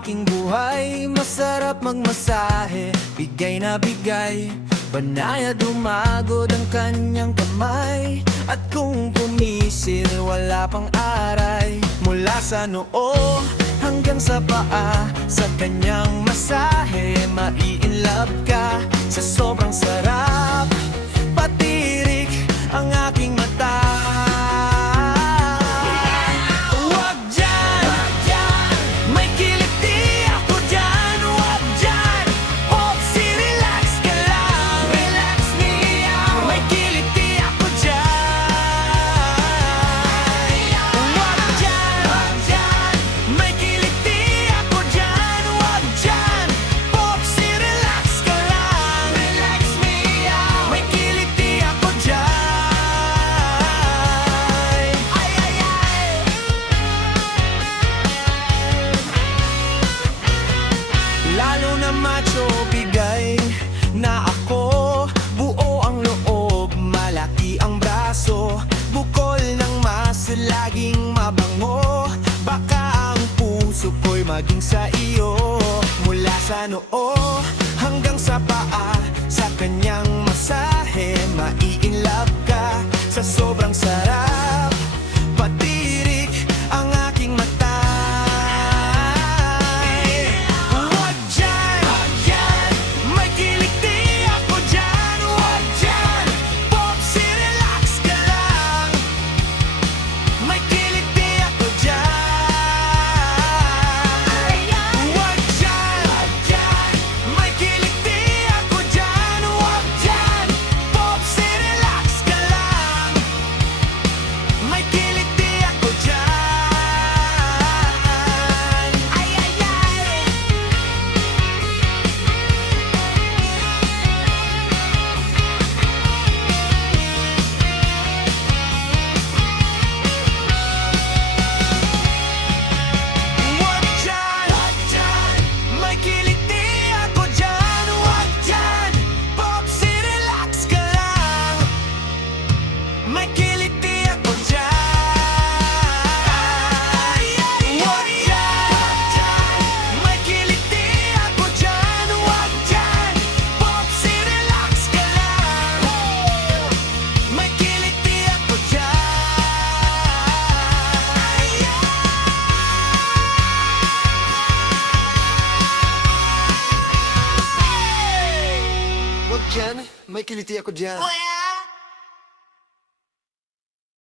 aking buhay. Masarap magmasahe, bigay na bigay. Banaya dumagod ang kanyang kamay. At kung pumisil, wala pang aray. Mula sa noo hanggang sa paa, sa kanyang masahe, mai-inlove ka sa sobrang sarap. Patirik ang aking mata. Wag dyan, may kiliti ako dyan. Wag dyan, Popsi, relax ka lang. Relax me out. May kiliti ako dyan. Wag dyan, may kiliti ako dyan. Wag dyan, Popsi, relax ka lang. Relax me out. May kiliti ako dyan. Ay, ay, ay. Lalo na macho, bigay na ako. Buo ang loob, malaki ang braso. Bukol ng mas, laging mabango. Baka ang puso ko'y maging sa iyo. Mula sa noo hanggang sa paa, sa kanyang masahe, mai-inlove ka sa sobrang sarap. Patirik ang aking mata. Wag dyan, may kiliti ako dyan. Wag dyan, Popsi, relax ka lang. May kiliti ako dyan. Wag dyan, may kiliti ako dyan. Wag dyan, Popsi, relax ka lang. May kiliti ako dyan. Ay, ay, ay. Wag dyan, may kiliti ako dyan. Wag dyan, Popsi, relax ka lang. May kiliti ako dyan. Wag dyan, may kiliti ako dyan. Wag dyan, Popsi, relax ka lang. May kiliti ako dyan. Wag dyan, may kiliti ako dyan.